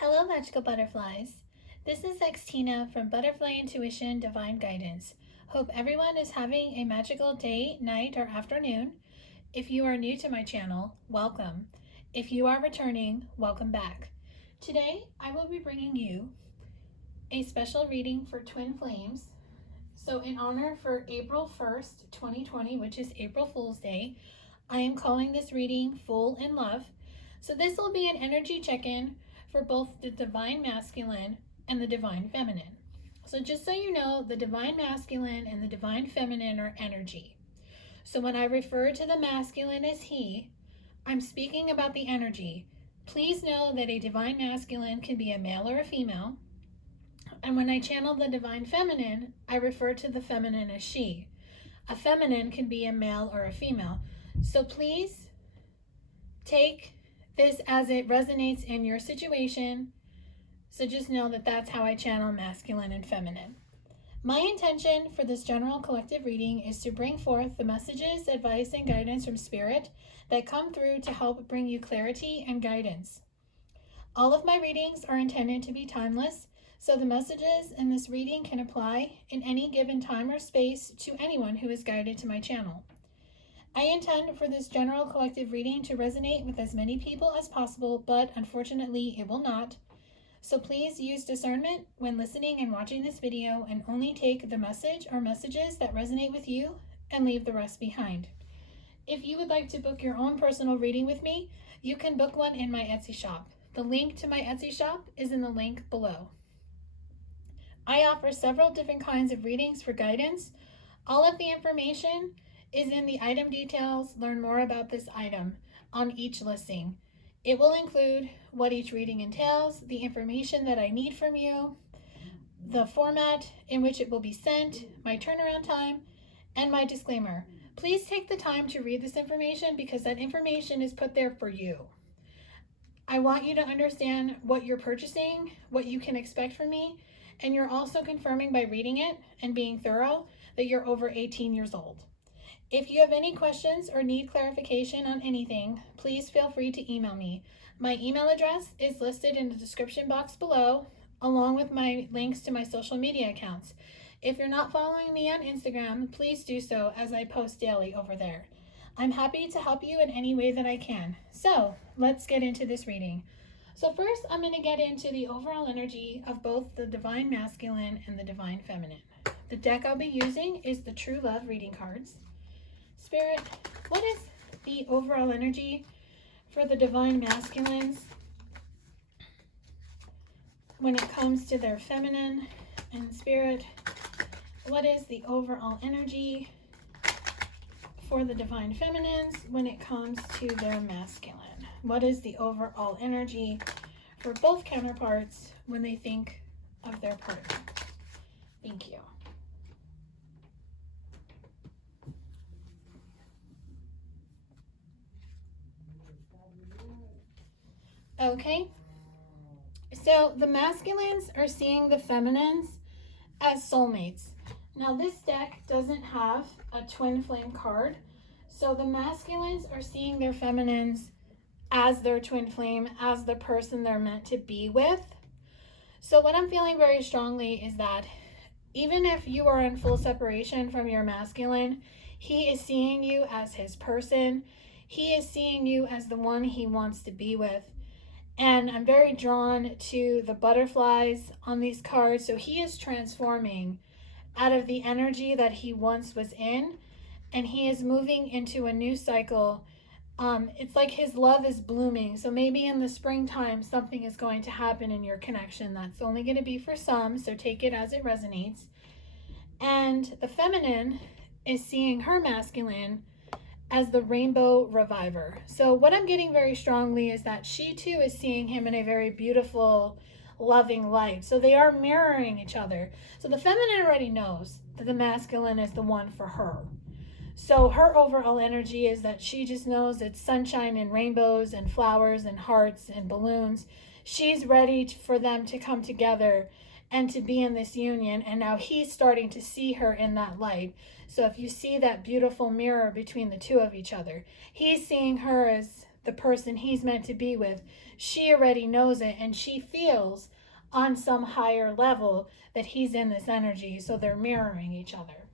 Hello, magical butterflies. This is Xtina from ButterflyIntuition Divine Guidance. Hope everyone is having a magical day, night, or afternoon. If you are new to my channel, welcome. If you are returning, welcome back. Today, I will be bringing you a special reading for twin flames. So in honor for April 1st, 2020, which is April Fool's Day, I am calling this reading Full in Love. So this will be an energy check-in for both the divine masculine and the divine feminine. So just so you know, the divine masculine and the divine feminine are energy. So when I refer to the masculine as he, I'm speaking about the energy. Please know that a divine masculine can be a male or a female. And when I channel the divine feminine, I refer to the feminine as she. A feminine can be a male or a female. So please take this as it resonates in your situation. So just know that that's how I channel masculine and feminine. My intention for this general collective reading is to bring forth the messages, advice, and guidance from Spirit that come through to help bring you clarity and guidance. All of my readings are intended to be timeless, so the messages in this reading can apply in any given time or space to anyone who is guided to my channel. I intend for this general collective reading to resonate with as many people as possible, but unfortunately it will not. So please use discernment when listening and watching this video and only take the message or messages that resonate with you and leave the rest behind. If you would like to book your own personal reading with me, you can book one in my Etsy shop. The link to my Etsy shop is in the link below. I offer several different kinds of readings for guidance. All of the information is in the item details. Learn more about this item on each listing. It will include what each reading entails, the information that I need from you, the format in which it will be sent, my turnaround time, and my disclaimer. Please take the time to read this information because that information is put there for you. I want you to understand what you're purchasing, what you can expect from me, and you're also confirming by reading it and being thorough that you're over 18 years old. If you have any questions or need clarification on anything, please feel free to email me. My email address is listed in the description box below, along with my links to my social media accounts. If you're not following me on Instagram, please do so as I post daily over there. I'm happy to help you in any way that I can. So let's get into this reading. So first, I'm going to get into the overall energy of both the divine masculine and the divine feminine. The deck I'll be using is the True Love reading cards. Spirit, what is the overall energy for the divine masculines when it comes to their feminine? And Spirit, what is the overall energy for the divine feminines when it comes to their masculine? What is the overall energy for both counterparts when they think of their partner? Thank you. Okay, so the masculines are seeing the feminines as soulmates. Now this deck doesn't have a twin flame card, so the masculines are seeing their feminines as their twin flame, as the person they're meant to be with. So what I'm feeling very strongly is that even if you are in full separation from your masculine, he is seeing you as his person. He is seeing you as the one he wants to be with. And I'm very drawn to the butterflies on these cards. So he is transforming out of the energy that he once was in, and he is moving into a new cycle. It's like his love is blooming. So maybe in the springtime, something is going to happen in your connection. That's only going to be for some, so take it as it resonates. And the feminine is seeing her masculine as the rainbow reviver. So what I'm getting very strongly is that she too is seeing him in a very beautiful, loving light. So they are mirroring each other. So the feminine already knows that the masculine is the one for her. So her overall energy is that she just knows it's sunshine and rainbows and flowers and hearts and balloons. She's ready for them to come together and to be in this union. And now he's starting to see her in that light. So if you see that beautiful mirror between the two of each other, he's seeing her as the person he's meant to be with. she already knows it, and she feels on some higher level that he's in this energy, so they're mirroring each other.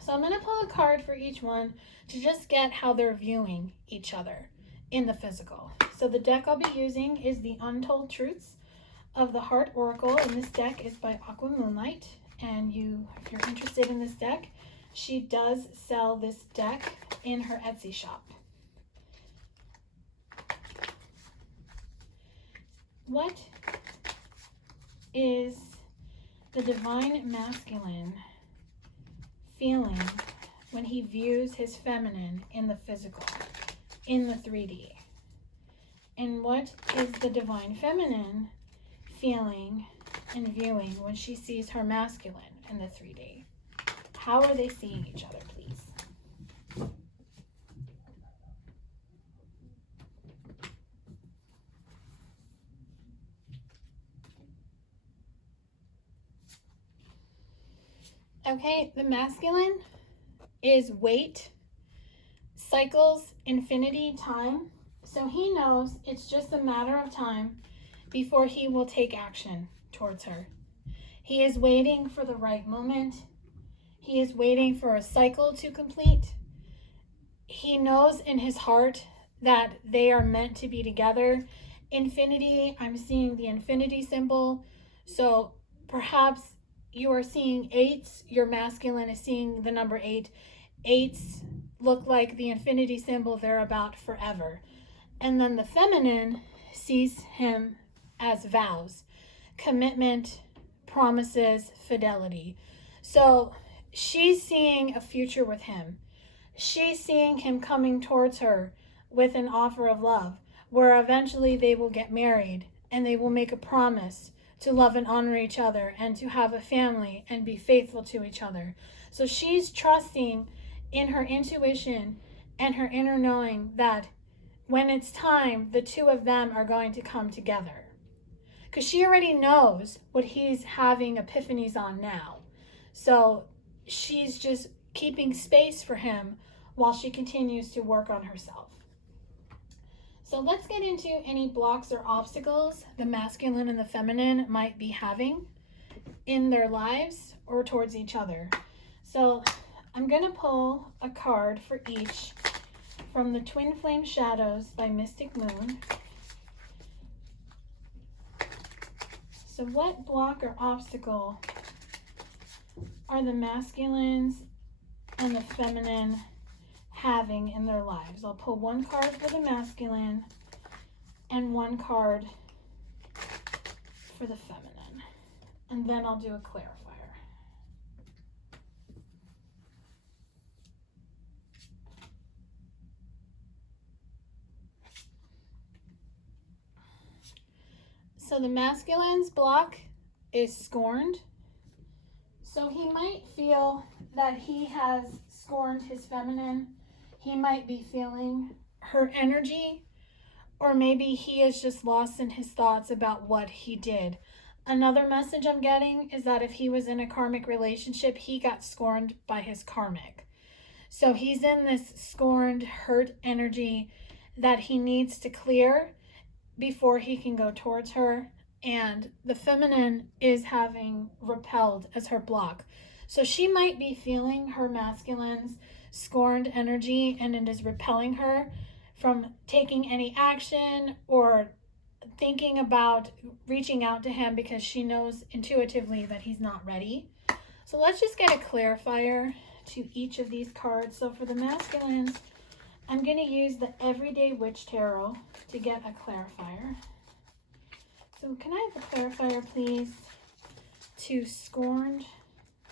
So I'm going to pull a card for each one to just get how they're viewing each other in the physical. So the deck I'll be using is the Untold Truths of the Heart Oracle, and this deck is by Aqua Moonlight. And if you're interested in this deck, she does sell this deck in her Etsy shop. What is the divine masculine feeling when he views his feminine in the physical, in the 3D? And what is the divine feminine feeling and viewing when she sees her masculine in the 3D? How are they seeing each other, please? Okay, the masculine is weight, cycles, infinity, time. So he knows it's just a matter of time before he will take action towards her. He is waiting for the right moment. He is waiting for a cycle to complete. He knows in his heart that they are meant to be together. Infinity, I'm seeing the infinity symbol. So perhaps you are seeing eights. Your masculine is seeing the number 8. Eights look like the infinity symbol. They're about forever. And then the feminine sees him as vows, commitment, promises, fidelity. So she's seeing a future with him. She's seeing him coming towards her with an offer of love, where eventually they will get married and they will make a promise to love and honor each other and to have a family and be faithful to each other. So she's trusting in her intuition and her inner knowing that when it's time, the two of them are going to come together. Because she already knows what he's having epiphanies on now. So she's just keeping space for him while she continues to work on herself. So let's get into any blocks or obstacles the masculine and the feminine might be having in their lives or towards each other. So I'm going to pull a card for each from the Twin Flame Shadows by Mystic Moon. So what block or obstacle are the masculines and the feminine having in their lives? I'll pull one card for the masculine and one card for the feminine. And then I'll do a clarifier. So the masculine's block is scorned. So he might feel that he has scorned his feminine. He might be feeling her energy, or maybe he is just lost in his thoughts about what he did. Another message I'm getting is that if he was in a karmic relationship, he got scorned by his karmic. So he's in this scorned, hurt energy that he needs to clear before he can go towards her. And the feminine is having repelled as her block. So she might be feeling her masculine's scorned energy, and it is repelling her from taking any action or thinking about reaching out to him because she knows intuitively that he's not ready. So let's just get a clarifier to each of these cards. So for the masculines, I'm going to use the Everyday Witch Tarot to get a clarifier. So can I have a clarifier, please, to scorned,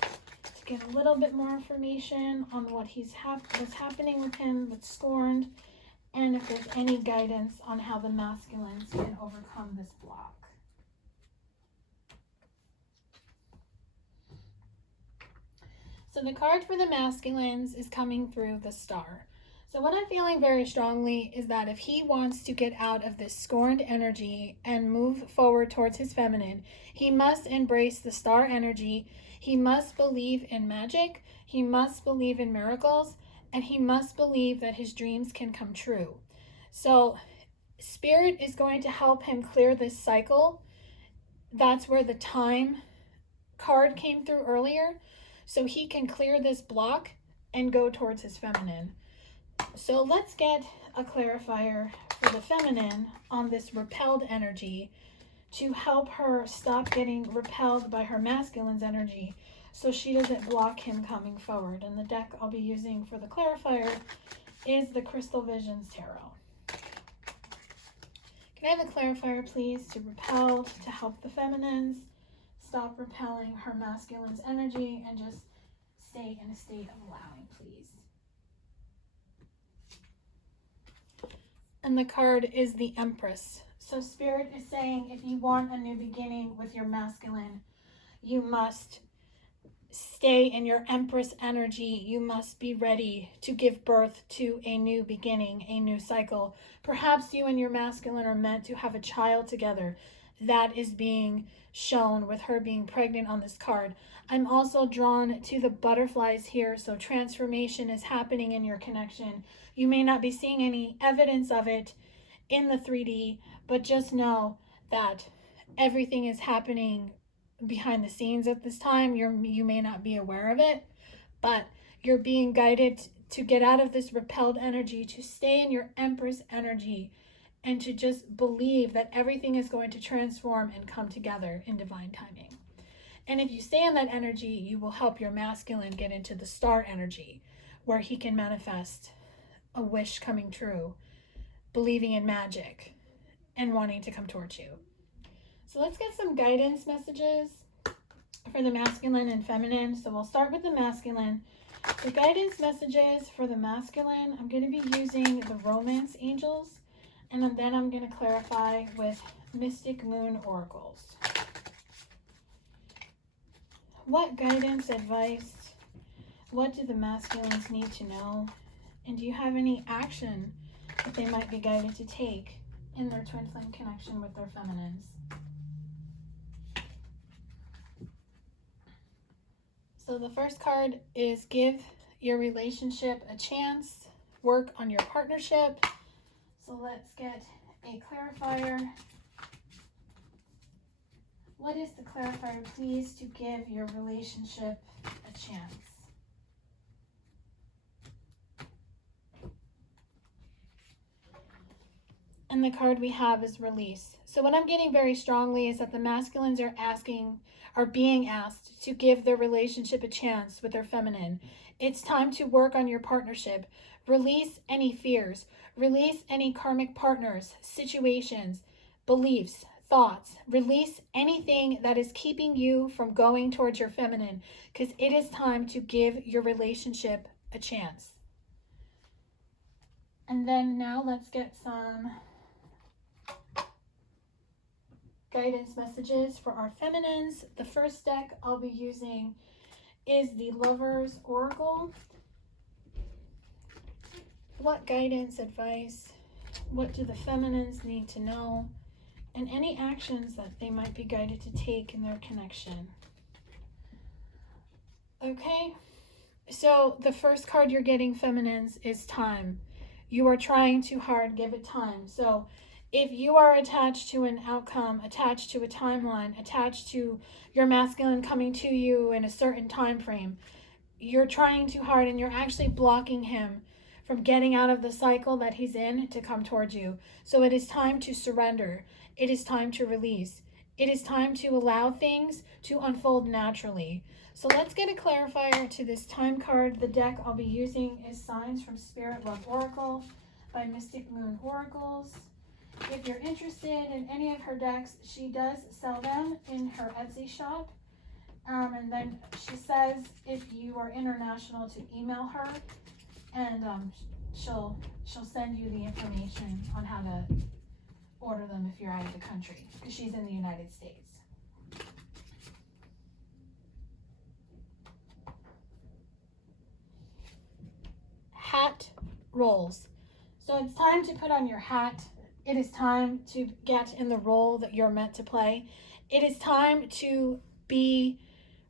to get a little bit more information on what's happening with him with scorned, and if there's any guidance on how the masculines can overcome this block. So the card for the masculines is coming through the Star. So what I'm feeling very strongly is that if he wants to get out of this scorned energy and move forward towards his feminine, he must embrace the Star energy. He must believe in magic. He must believe in miracles. And he must believe that his dreams can come true. So Spirit is going to help him clear this cycle. That's where the time card came through earlier. So he can clear this block and go towards his feminine. So let's get a clarifier for the feminine on this repelled energy to help her stop getting repelled by her masculine's energy so she doesn't block him coming forward. And the deck I'll be using for the clarifier is the Crystal Visions Tarot. Can I have a clarifier, please, to repel, to help the feminines stop repelling her masculine's energy and just stay in a state of allowing, please? And the card is the Empress. So Spirit is saying if you want a new beginning with your masculine, you must stay in your Empress energy. You must be ready to give birth to a new beginning, a new cycle. Perhaps you and your masculine are meant to have a child together. That is being shown with her being pregnant on this card. I'm also drawn to the butterflies here, so transformation is happening in your connection. You may not be seeing any evidence of it in the 3D, but just know that everything is happening behind the scenes at this time. You may not be aware of it, but you're being guided to get out of this repelled energy, to stay in your Empress energy, and to just believe that everything is going to transform and come together in divine timing. And if you stay in that energy, you will help your masculine get into the star energy, where he can manifest a wish coming true, believing in magic, and wanting to come towards you. So let's get some guidance messages for the masculine and feminine. So we'll start with the masculine. The guidance messages for the masculine, I'm going to be using the Romance Angels, and then I'm going to clarify with Mystic Moon Oracles. What guidance, advice, what do the masculines need to know? And do you have any action that they might be guided to take in their twin flame connection with their feminines? So the first card is give your relationship a chance, work on your partnership. So let's get a clarifier. What is the clarifier, please, to give your relationship a chance? And the card we have is release. So what I'm getting very strongly is that the masculines are being asked to give their relationship a chance with their feminine. It's time to work on your partnership. Release any fears. Release any karmic partners, situations, beliefs, thoughts. Release anything that is keeping you from going towards your feminine, because it is time to give your relationship a chance. And then now let's get some guidance messages for our feminines. The first deck I'll be using is the Lover's Oracle. What guidance, advice, what do the feminines need to know, and any actions that they might be guided to take in their connection? Okay, so the first card you're getting, feminines, is time. You are trying too hard, give it time. So if you are attached to an outcome, attached to a timeline, attached to your masculine coming to you in a certain time frame, you're trying too hard and you're actually blocking him from getting out of the cycle that he's in to come towards you. So it is time to surrender. It is time to release. It is time to allow things to unfold naturally. So let's get a clarifier to this time card. The deck I'll be using is Signs from Spirit Love Oracle by Mystic Moon Oracles. If you're interested in any of her decks, she does sell them in her Etsy shop. And then she says if you are international to email her, and she'll send you the information on how to order them if you're out of the country, because she's in the United States. Hat rolls. So it's time to put on your hat. It is time to get in the role that you're meant to play. It is time to be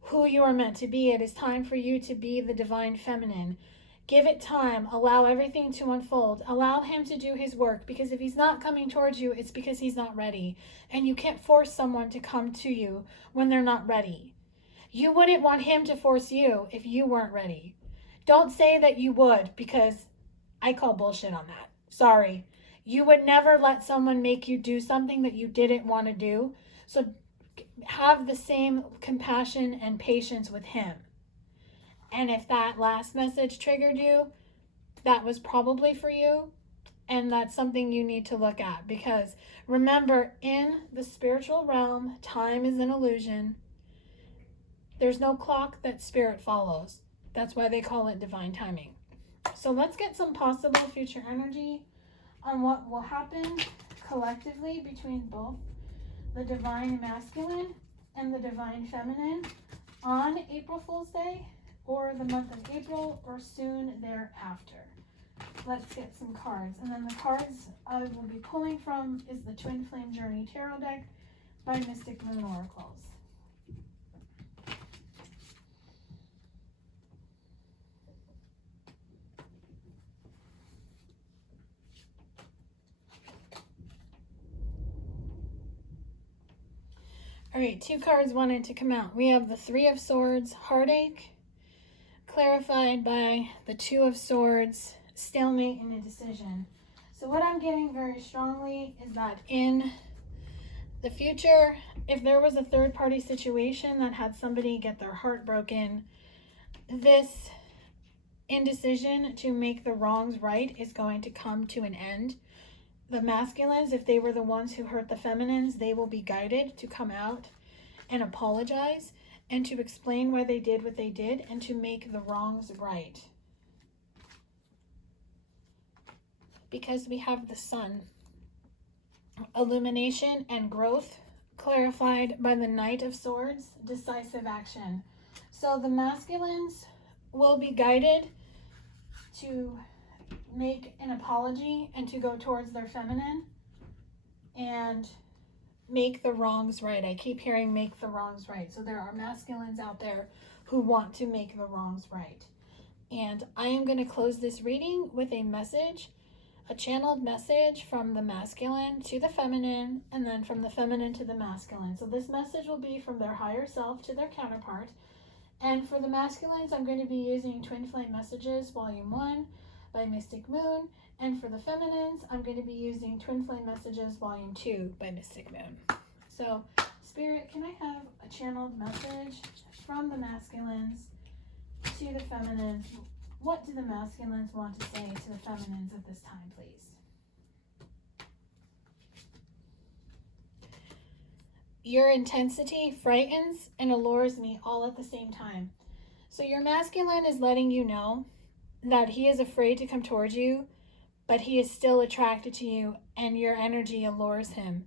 who you are meant to be. It is time for you to be the divine feminine. Give it time. Allow everything to unfold. Allow him to do his work, because if he's not coming towards you, it's because he's not ready. And you can't force someone to come to you when they're not ready. You wouldn't want him to force you if you weren't ready. Don't say that you would, because I call bullshit on that. Sorry. You would never let someone make you do something that you didn't want to do. So have the same compassion and patience with him. And if that last message triggered you, that was probably for you. And that's something you need to look at, because remember, in the spiritual realm, time is an illusion. There's no clock that spirit follows. That's why they call it divine timing. So let's get some possible future energy on what will happen collectively between both the divine masculine and the divine feminine on April Fool's Day, or the month of April, or soon thereafter. Let's get some cards. And then the cards I will be pulling from is the Twin Flame Journey Tarot deck by Mystic Moon Oracles. All right, 2 cards wanted to come out. We have the 3 of Swords, Heartache, clarified by the 2 of Swords, Stalemate and Indecision. So what I'm getting very strongly is that in the future, if there was a third-party situation that had somebody get their heart broken, this indecision to make the wrongs right is going to come to an end. The masculines, if they were the ones who hurt the feminines, they will be guided to come out and apologize and to explain why they did what they did and to make the wrongs right. Because we have the sun. Illumination and growth, clarified by the Knight of Swords, decisive action. So the masculines will be guided to make an apology and to go towards their feminine and make the wrongs right. I keep hearing make the wrongs right. So there are masculines out there who want to make the wrongs right. And I am going to close this reading with a message, a channeled message from the masculine to the feminine, and then from the feminine to the masculine. So this message will be from their higher self to their counterpart. And for the masculines, I'm going to be using Twin Flame Messages Volume 1 by Mystic Moon. And for the feminines, I'm going to be using Twin Flame Messages Volume 2 by Mystic Moon. So, Spirit, can I have a channeled message from the masculines to the feminines? What do the masculines want to say to the feminines at this time, please? Your intensity frightens and allures me all at the same time. So your masculine is letting you know that he is afraid to come towards you, but he is still attracted to you and your energy allures him.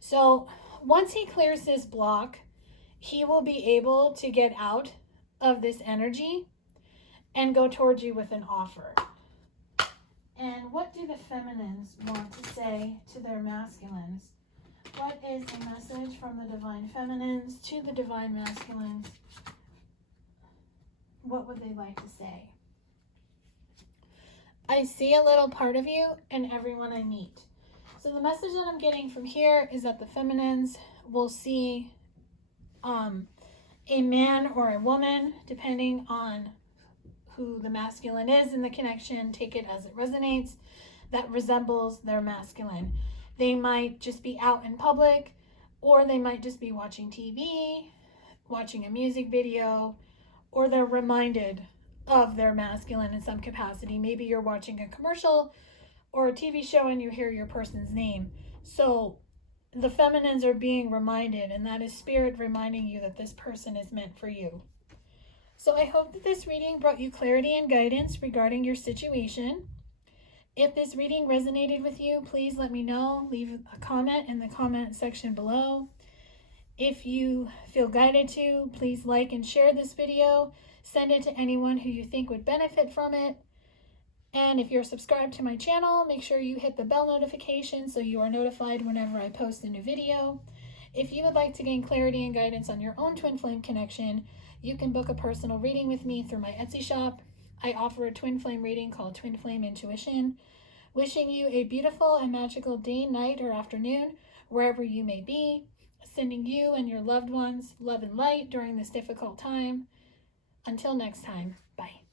So once he clears this block, he will be able to get out of this energy and go towards you with an offer. And what do the feminines want to say to their masculines? What is the message from the divine feminines to the divine masculines? What would they like to say? I see a little part of you in everyone I meet. So the message that I'm getting from here is that the feminines will see a man or a woman, depending on who the masculine is in the connection, take it as it resonates, that resembles their masculine. They might just be out in public, or they might just be watching TV, watching a music video, or they're reminded of their masculine in some capacity. Maybe you're watching a commercial or a TV show and you hear your person's name. So the feminines are being reminded, and that is spirit reminding you that this person is meant for you. So I hope that this reading brought you clarity and guidance regarding your situation. If this reading resonated with you, please let me know. Leave a comment in the comment section below. If you feel guided to, please like and share this video. Send it to anyone who you think would benefit from it. And if you're subscribed to my channel, make sure you hit the bell notification so you are notified whenever I post a new video. If you would like to gain clarity and guidance on your own twin flame connection, you can book a personal reading with me through my Etsy shop. I offer a twin flame reading called Twin Flame Intuition. Wishing you a beautiful and magical day, night, or afternoon, wherever you may be. Sending you and your loved ones love and light during this difficult time. Until next time, bye.